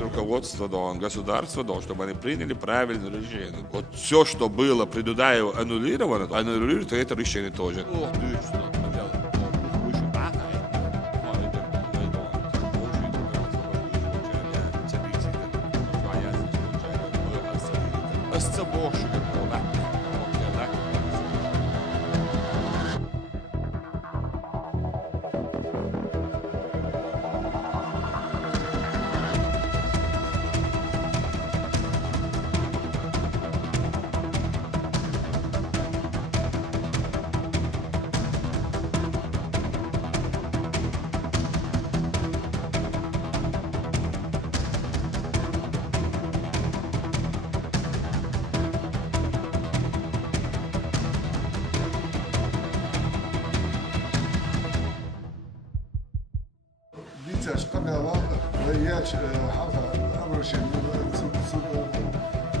Руководство государства, чтобы они приняли правильное решение. Вот все, что было при Дудаеве аннулировано, аннулируют это решение тоже.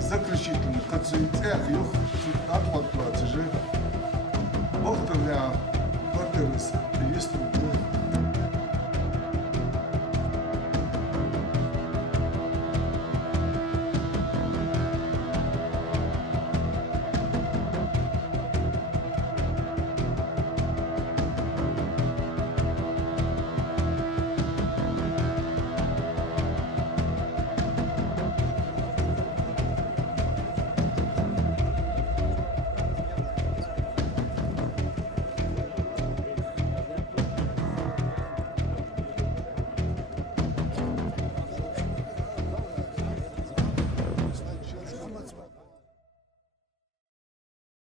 Заключительно, концех юх отмат платежи. Бог меня квартиры есть